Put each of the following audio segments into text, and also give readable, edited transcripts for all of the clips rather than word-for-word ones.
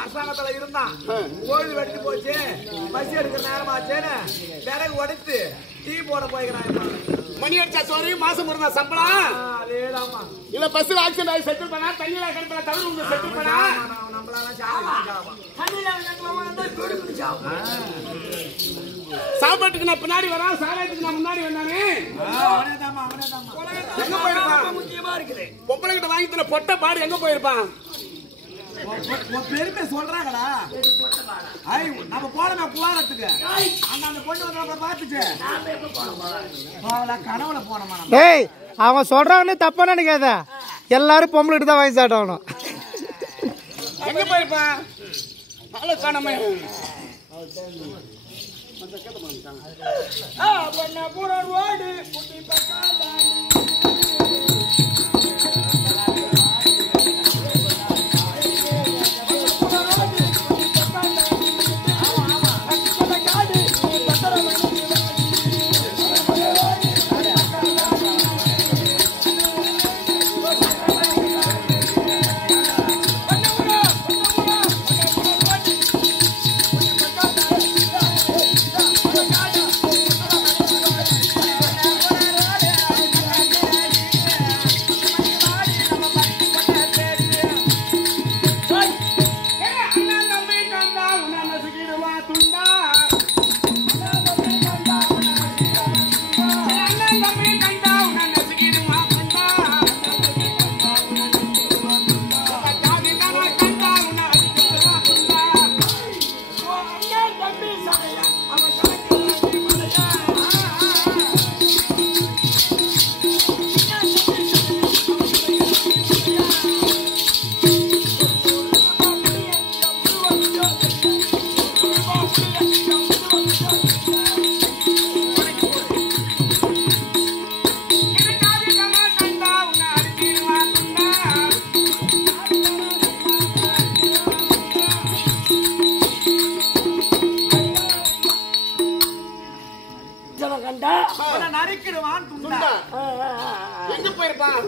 அரசாங்கத்துல இருந்தான் கோயில் வெடிச்சு போச்சு பசி எடுக்கிற நேரமாச்சேன்னு விறகு உடைத்து டீ போட போய்க்கிறாங்க. மணி அடிச்சா சோறு மாசம் இருந்தா சம்பளம் அதேதாமா. இல்ல பஸ்ல ஆக்சிடென்ட் ஆகி செட்டில் பண்ணா தண்ணியில கிடப்பில தவிர உங்க செட்டில் பண்ணா சாப்பாட்டுக்கு நான் பின்னாடி வரேன், சாராயத்துக்கு நான் முன்னாடி வந்தானே. எங்க போயிருப்பான்? முக்கியமா இருக்குது பொம்பளை கிட்ட வாங்கிட்டு பொட்டை பாடு எங்க போயிருப்பான்? பெருமை சொல்றாங்கடா. நம்ம போனோமே குவாரத்துக்கு அந்த பொண்ணு வந்து பாத்துச்சு கனவுல போனோமா. டேய் அவன் சொல்றான்னு தப்பா நினைக்காத, எல்லாரும் பொம்பளைட்டு தான் வாங்கி சாப்பிடணும். எங்க போயிருப்பான்? ஆள காணாம. கண்டா உன்னை நறுக்கிடுவான் துண்டா. எங்க போயிருப்பான்?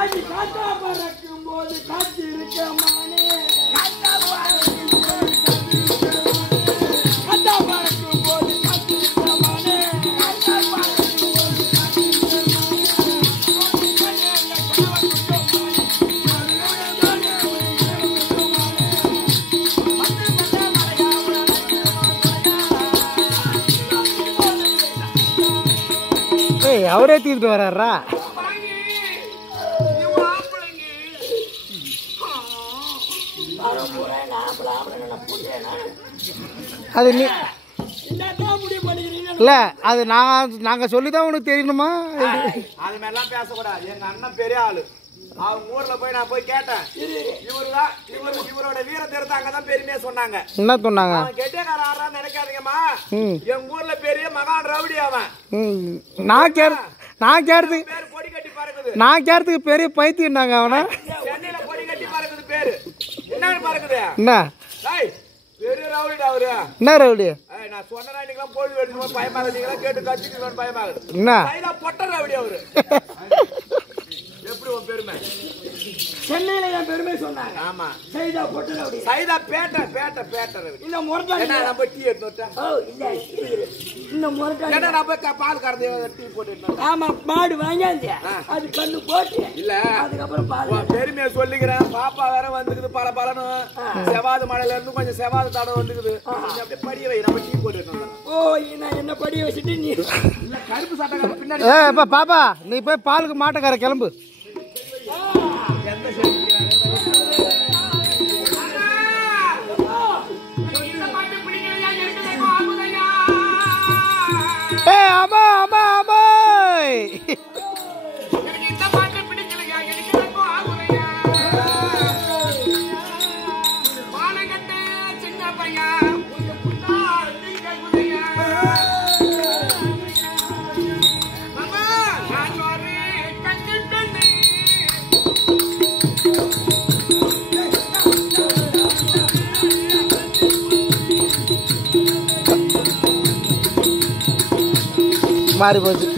அது காத்தா பறக்கும் போது காத்து இருக்க மானே காத்தா பறக்கும் போது காத்து இருக்க மானே காத்தா பறக்கும் போது காத்து ஏய் அவரே தீர்த்து வர்றாரா? அது நீ என்னதான் முடிவு பண்ணிக்கிறீங்க? இல்ல அது நாங்க சொல்லிதான் உனக்கு தெரியணுமா? அது மாதிரிலாம் பேசக்கூடாது. எங்க அண்ணன் பெரிய ஆளு. அவங்க ஊர்ல போய் நான் போய் கேட்டேன். இவருதான் இவரோட வீரத்தை எடுத்து அங்கதான் பெருமையா சொன்னாங்க. என்ன சொன்னாங்க? அவன் கெட்டியக்கார ஆறான்னு நினைக்காதீங்கம்மா. எங்க ஊர்ல பெரிய மகான் ரவுடி அவன். நான் கேறதுக்கு பேரு பொடி கட்டி பறக்குது. நான் கேறதுக்கு பெரிய பைத்தியம்னாங்க அவனை. சென்னையில பொடி கட்டி பறக்குது பேரு. என்னன்னு பறக்குது? என்ன டேய் பெரிய ரவுடிடா அவரு. என்ன ரவுடி? நான் சொன்னா இன்னைக்கு பொழுது வெடிச்சு பயமாகுது. நீங்களா கேட்டு கத்திக்கணும்னு பயமாகுது. என்ன சைதா பொட்ட ரவுடி அவரு. எப்படி உன் பெருமை? சென்னையில என் பெருமை சொன்னாங்க. ஆமா செய்தா போட்டு அப்படி சைதா பேட்ட ரவுடி. இந்த முரட்டா என்ன நம்ம டீ எடுத்து ஓ இல்ல இந்த முரட்டா என்ன நம்ம பால் கறந்து டீ போட்டு ஆமா மாடு வாங்கியாந்து அது கண்ணு போட்டு இல்ல அதுக்கப்புறம் பால் உன் பெருமையை சொல்லிக்கிறேன். பாப்பா வேற வந்துக்குது பல பலனு. செவாது மலையில இருந்து கொஞ்சம் செவாது தடம் வந்துக்குது. அப்படியே படிய வை நம்ம டீ போட்டு. ஓ நான் என்ன படி வச்சுட்டு நீ இல்ல கருப்பு சட்டை பின்னாடி இப்ப பாப்பா நீ போய் பாலுக்கு மாட்டக்கார கிளம்பு. எந்த சைடு ஏய் அம்மா அம்மா அம்மா எனக்கு இந்த பாட்டு பிடிக்கலையா? எனக்கு எனக்கும் ஆகுலையா? பாலங்கட்டு சின்ன பையன் உங்க புத்தாள் நீங்க குதையா? மாமா நான் ஒரு கஞ்சி பெண்ணு. மாறி போச்சு.